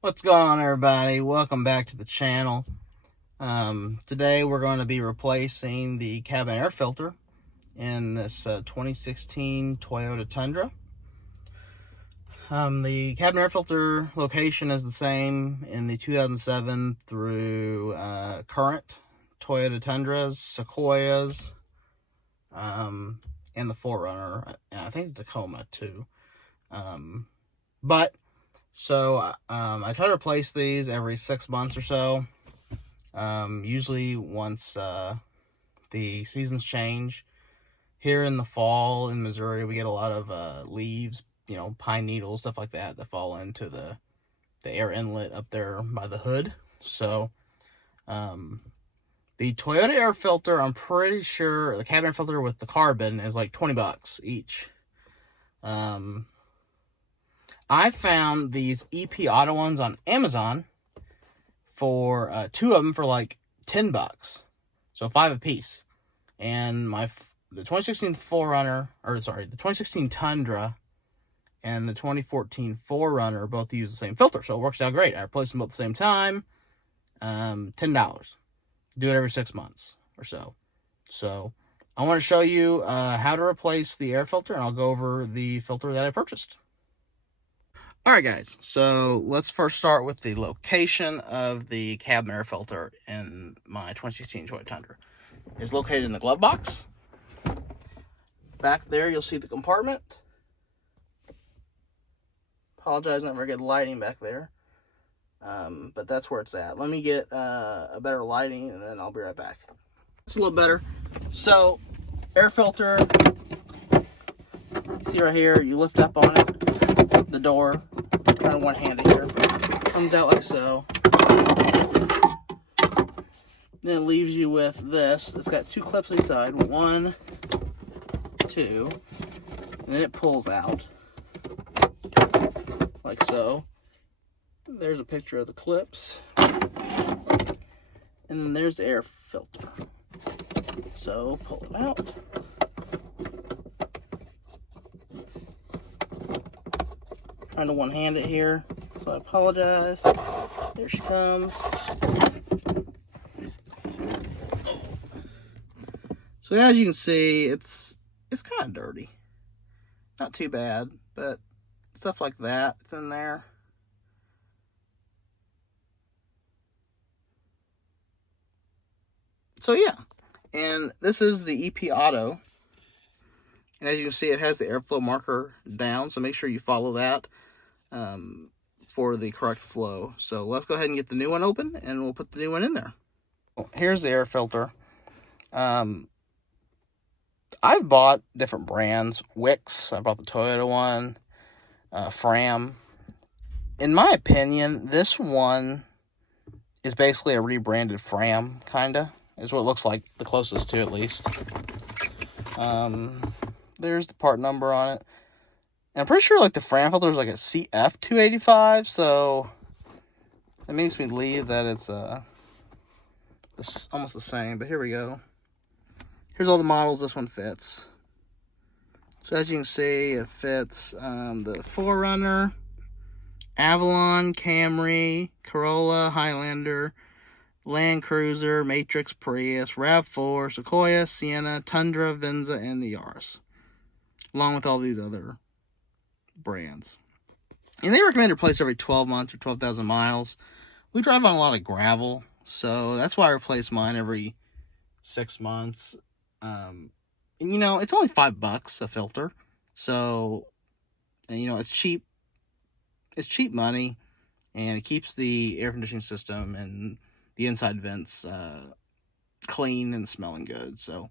What's going on, everybody? Welcome back to the channel. Today we're going to be replacing the cabin air filter in this 2016 Toyota Tundra. The cabin air filter location is the same in the 2007 through current Toyota Tundras, Sequoias, and the 4Runner, and I think the Tacoma too. So I try to replace these every 6 months or so. Usually once the seasons change. Here in the fall in Missouri, we get a lot of leaves, pine needles, stuff like that fall into the air inlet up there by the hood. So the Toyota air filter, I'm pretty sure the cabin air filter with the carbon is like $20 each. I found these EPAuto ones on Amazon for two of them for like $10, so 5 a piece. And the 2016 the 2016 Tundra and the 2014 4Runner both use the same filter, so it works out great. I replaced them both at the same time. $10. Do it every 6 months or so. So I want to show you how to replace the air filter, and I'll go over the filter that I purchased. Alright guys, so let's first start with the location of the cabin air filter in my 2016 Toyota Tundra. It's located in the glove box. Back there you'll see the compartment. Apologize, not very good lighting back there. But that's where it's at. Let me get a better lighting and then I'll be right back. It's a little better. So, air filter, you see right here, you lift up on it, the door, I'm trying to one-hand it here, comes out like so. Then it leaves you with this. It's got 2 clips on each side, 1, 2, and then it pulls out like so. There's a picture of the clips, and then there's the air filter. So pull it out. Trying to one-hand it here, so I apologize. There she comes. So as you can see, it's kind of dirty. Not too bad, but stuff like that, it's in there. So yeah, and this is the EPAuto. And as you can see, it has the airflow marker down, so make sure you follow that for the correct flow. So let's go ahead and get the new one open, and we'll put the new one in there. Here's the air filter. I've bought different brands. Wix, I bought the Toyota one, Fram. In my opinion, this one is basically a rebranded Fram, kinda. Is what it looks like, the closest to at least. There's the part number on it. And I'm pretty sure like the Fram filter is like a CF285, so that makes me believe that it's almost the same. But here we go. Here's all the models this one fits. So as you can see, it fits the 4Runner, Avalon, Camry, Corolla, Highlander, Land Cruiser, Matrix, Prius, RAV4, Sequoia, Sienna, Tundra, Venza, and the Yaris, along with all these other brands. And they recommend replace every 12 months or 12,000 miles. We drive on a lot of gravel, so that's why I replace mine every 6 months. And it's only $5 a filter, so it's cheap. It's cheap money, and it keeps the air conditioning system and the inside vents clean and smelling good. So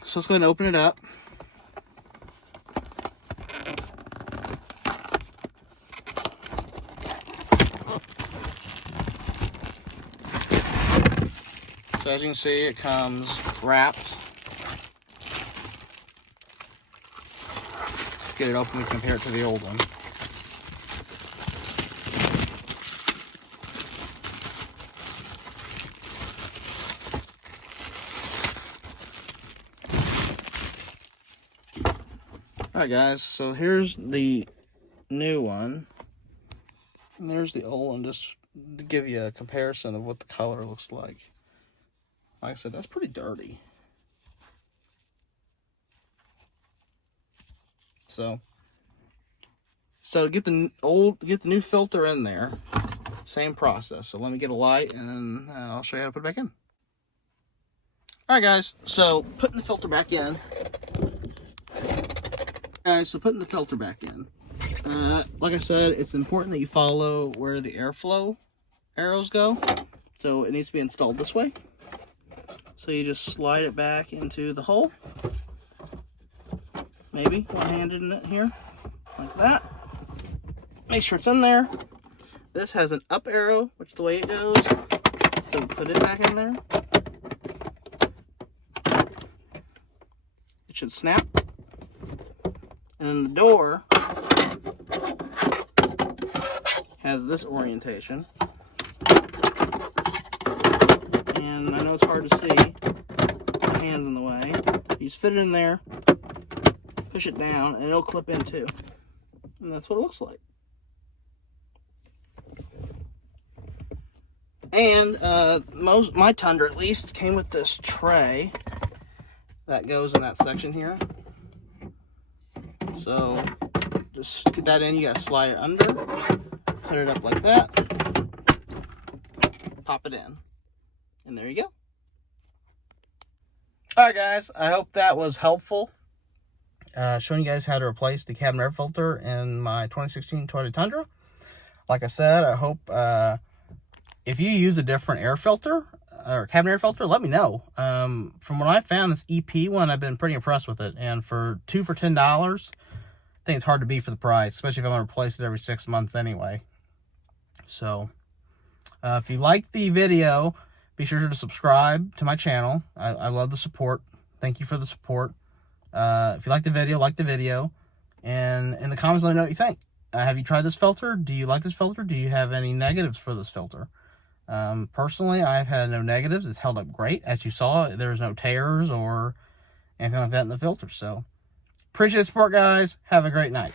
let's go ahead and open it up. So as you can see, it comes wrapped. Get it open, we compare it to the old one. Alright guys, so here's the new one. And there's the old one, just to give you a comparison of what the color looks like. Like I said, that's pretty dirty. So to get the new filter in there, same process. So let me get a light, and I'll show you how to put it back in. All right, guys. So putting the filter back in. Like I said, it's important that you follow where the airflow arrows go. So it needs to be installed this way. So you just slide it back into the hole. Maybe one-handed in it here, like that. Make sure it's in there. This has an up arrow, which is the way it goes. So put it back in there. It should snap. And then the door has this orientation. And I know it's hard to see. My hand's in the way. You just fit it in there, push it down, and it'll clip in too. And that's what it looks like. And my Tundra, at least, came with this tray that goes in that section here. So just get that in. You gotta slide it under, put it up like that, pop it in, and there you go. Alright guys, I hope that was helpful. Showing you guys how to replace the cabin air filter in my 2016 Toyota Tundra. Like I said, I hope if you use a different air filter or cabin air filter, let me know. From what I found, this EP one, I've been pretty impressed with it. And for $2 for $10, I think it's hard to beat for the price, especially if I'm going to replace it every 6 months anyway. So if you like the video, be sure to subscribe to my channel. I love the support. Thank you for the support. If you like the video, and in the comments let me know what you think. Have you tried this filter? Do you like this filter? Do you have any negatives for this filter? Personally, I've had no negatives. It's held up great. As you saw, there's no tears or anything like that in the filter. So, appreciate the support, guys. Have a great night.